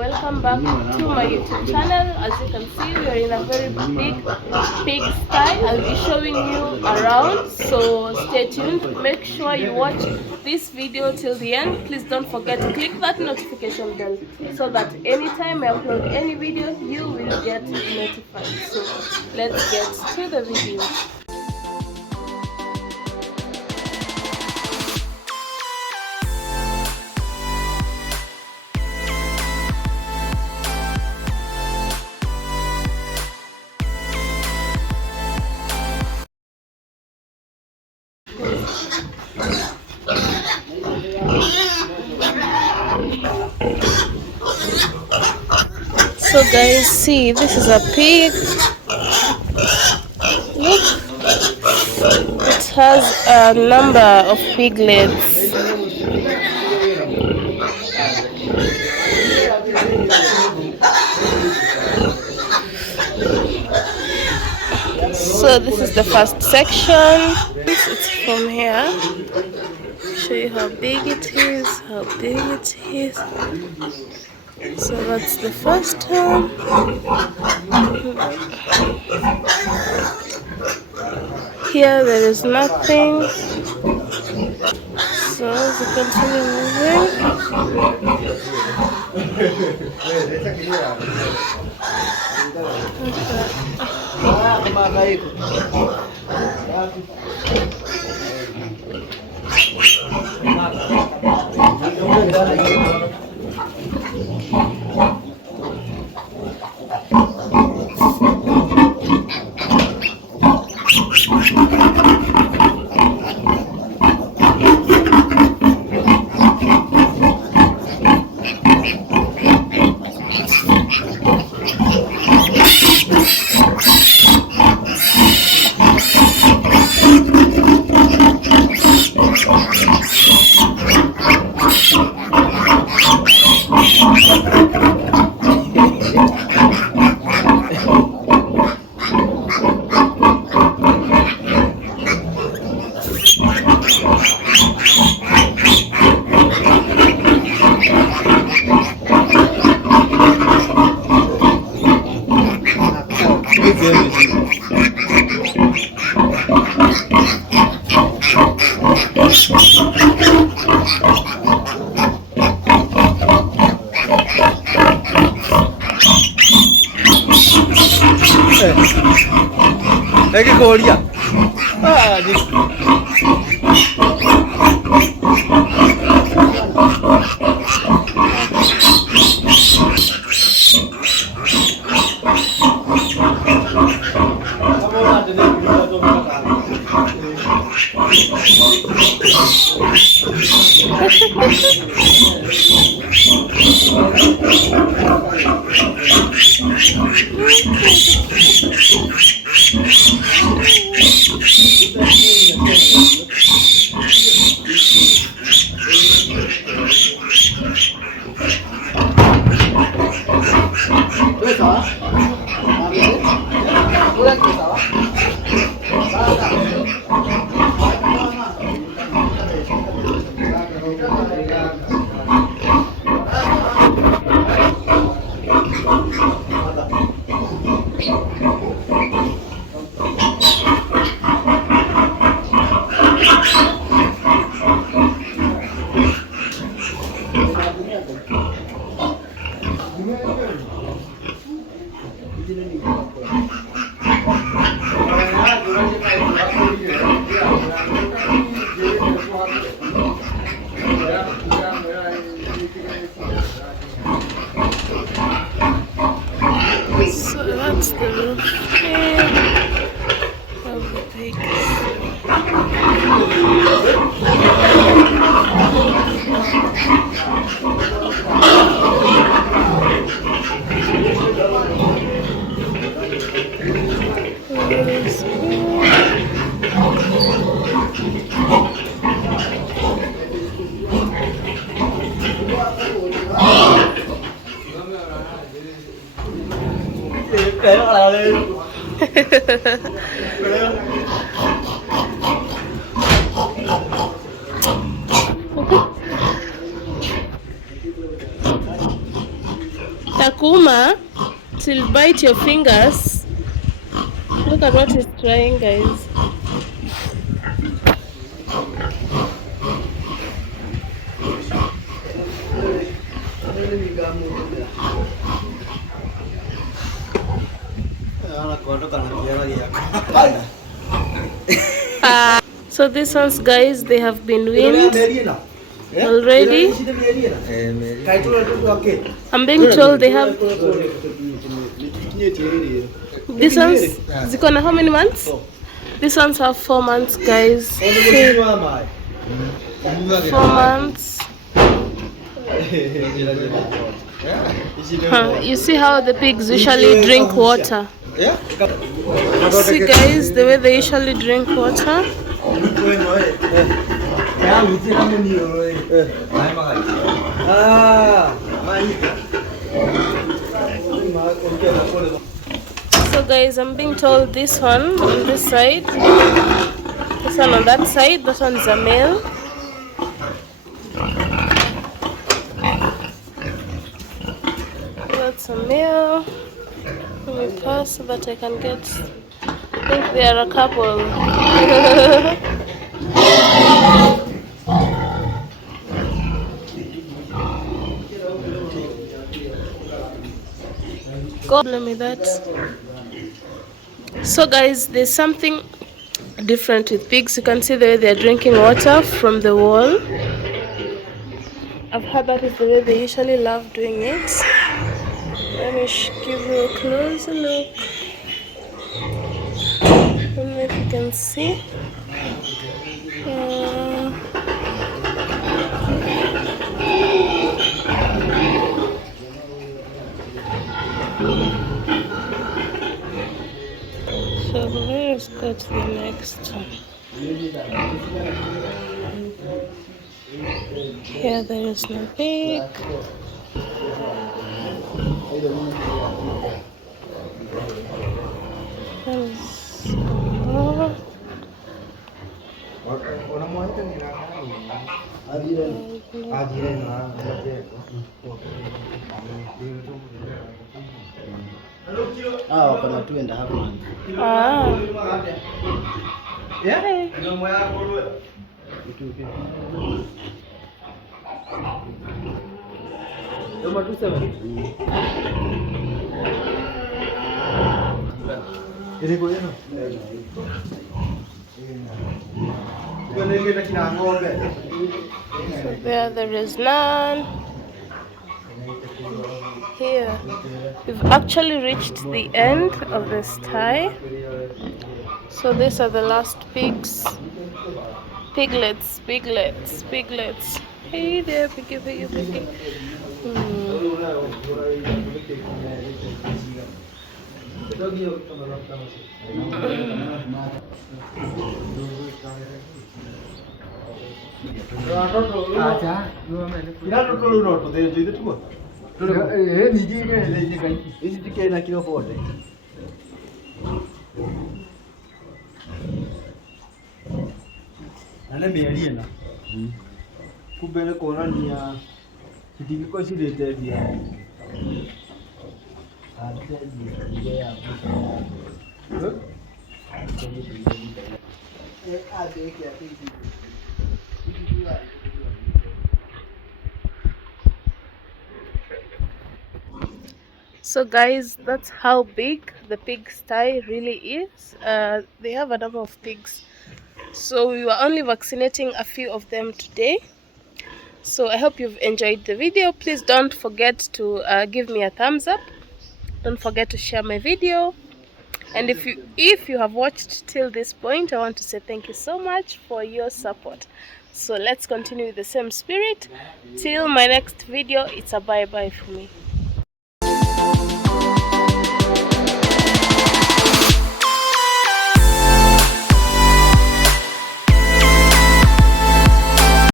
welcome back to my YouTube channel. As you can see, we are in a very big pigsty. I'll be showing you around, so stay tuned. Make sure you watch this video till the end. Please don't forget to click that notification bell so that anytime I upload any video you will get notified. So let's get to the video. So guys, see, this is a pig. Look, it has a number of piglets. So this is the first section. It's from here. Show you how big it is, So that's the first one. Here there is nothing. So as we continue moving, che golia! Ah, so that's the roof here of the pigs. Để nó lao lên. Takuma, till bite your fingers. Look at what he's trying, guys. So these ones, guys, they have been weaned already. I'm being told they have these ones. Zikona, how many months? These ones have 4 months, guys. 4 months. You see how the pigs usually drink water. See, guys, the way they usually drink water. So guys, I'm being told this one on this side, this one on that side, that one's a male. That's a male. Let me pass so that I can get, I think they are a couple. God, let me that. So guys, there's something different with pigs. You can see the way they're drinking water from the wall. I've heard that is the way they usually love doing it. Let me give you a closer look. I don't know if you can see. So let's go to the next one. Here there is no pig. Kuna 2.5 months. Yeah. There is none. Here, we've actually reached the end of the sty. So these are the last pigs. Piglets. Hey there, piggy. So guys, that's how big the pig sty really is. They have a number of pigs, so we were only vaccinating a few of them today. So I hope you've enjoyed the video. Please don't forget to give me a thumbs up. Don't forget to share my video. And if you have watched till this point, I want to say thank you so much for your support. So let's continue with the same spirit. Till my next video, it's a bye-bye for me.